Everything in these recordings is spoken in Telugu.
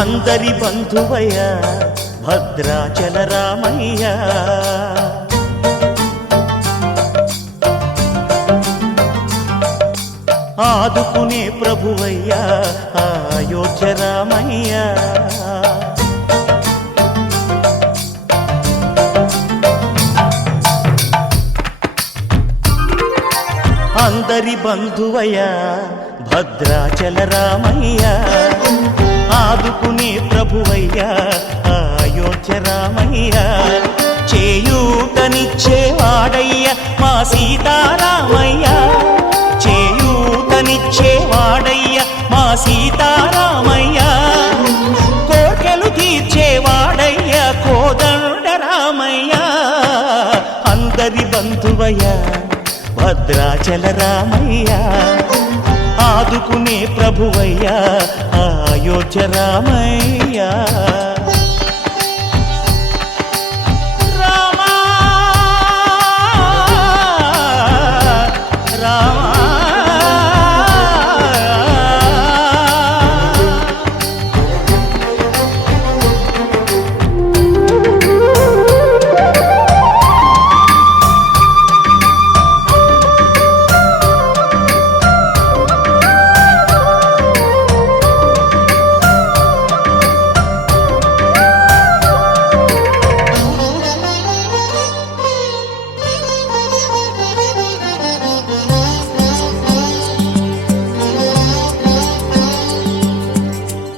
అందరి బంధువయ్య భద్రాచల రామయ్య, ఆదుకునే ప్రభువయ్య అయోధ్య రామయ్య. అందరి బంధువయ్య భద్రాచల రామయ్య, ఆదుకునే ప్రభువయ్య అయోధ్య రామయ్య. చేయూతనిచ్చేవాడయ్య మా సీతారామయ్య, చేయూతనిచ్చేవాడయ్య మా సీతారామయ్య. కోర్కెలు తీర్చేవాడయ్య కోదండ రామయ్య. అందరి బంధువయ్య భద్రాచల రామయ్య, ఆదుకునే ప్రభువయ్య అయోధ్య రామయ్య.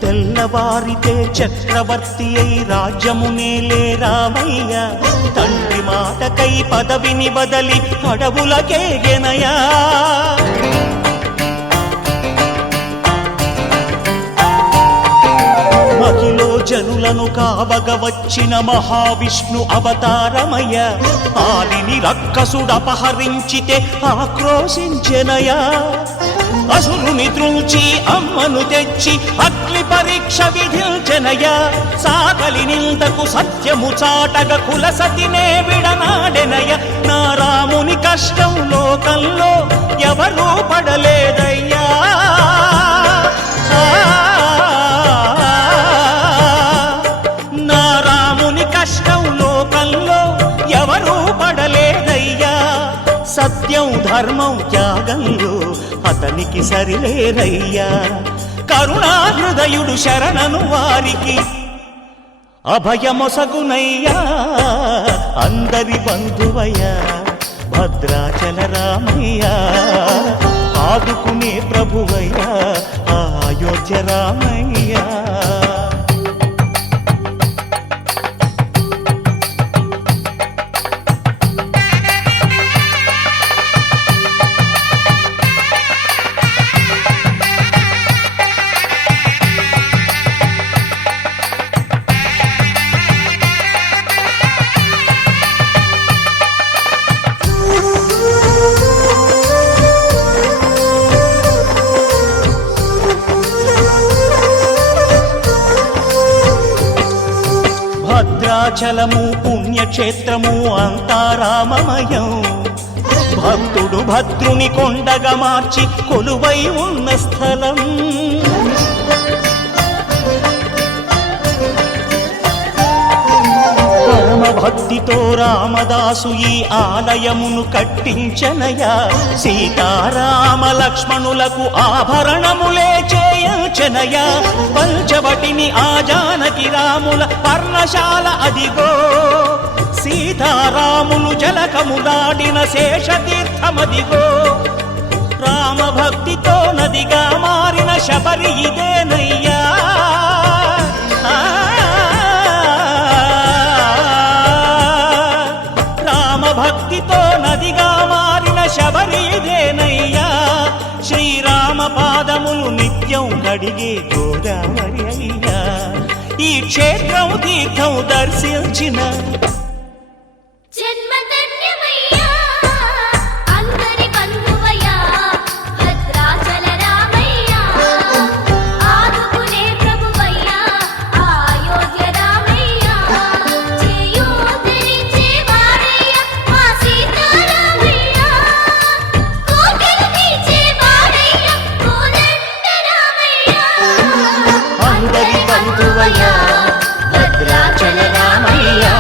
తెల్లవారితే చక్రవర్తి అయి రాజ్యమునేలే రామయ్య, తండ్రి మాటకై పదవిని బదలి అడవులకేగెనయా. మహిలో జనులను కావగ వచ్చిన మహావిష్ణు అవతారమయ్య, ఆలిని రక్కసుడపహరించితే ఆక్రోశించెనయా. అసురుని త్రుంచి అమ్మను తెచ్చి అగ్ని పరీక్ష విధించెనయ, సాగలి నిందకు సత్యము చాటగ కుల సతినే విడనాడెనయ. నా రాముని కష్టం లోకంలో ఎవరూ పడలేదయ్యా. నా రాముని కష్టం లోకంలో ఎవరూ పడలేదయ్యా. సత్యం ధర్మం త్యాగంలో అతనికి సరిలేరయ్యా. కరుణాహృదయుడు శరణను వారికి అభయమొసగునయ్యా. అందరి బంధువయ్య భద్రాచల రామయ్య, ఆదుకునే ప్రభువయ్య అయోధ్య రామయ్య. భద్రాచలము పుణ్యక్షేత్రము అంతా రామమయం, భక్తుడు భద్రుని కొండగా మార్చి కొలువై ఉన్న స్థలం. పరమ భక్తితో రామదాసు ఈ ఆలయమును కట్టించనయా. సీతారామ లక్ష్మణులకు ఆభరణములే చేయించనయా. పంచవటిని ఆ జానకి రాముల పర్ణశాల అదిగో, సీతారాములు జలకములాడిన శేషతీర్థమదిగో. రామభక్తితో నదిగా మారిన శబరి ఇదేనయ్యా. రామభక్తితో నదిగా మారిన శబరి ఇదేనయ్యా. శ్రీరామ పాదములు నిత్యం కడిగే గోదావరి అయ్యా. ఈ క్షేత్రం తీర్థం దర్శించిన చలరామయ్యా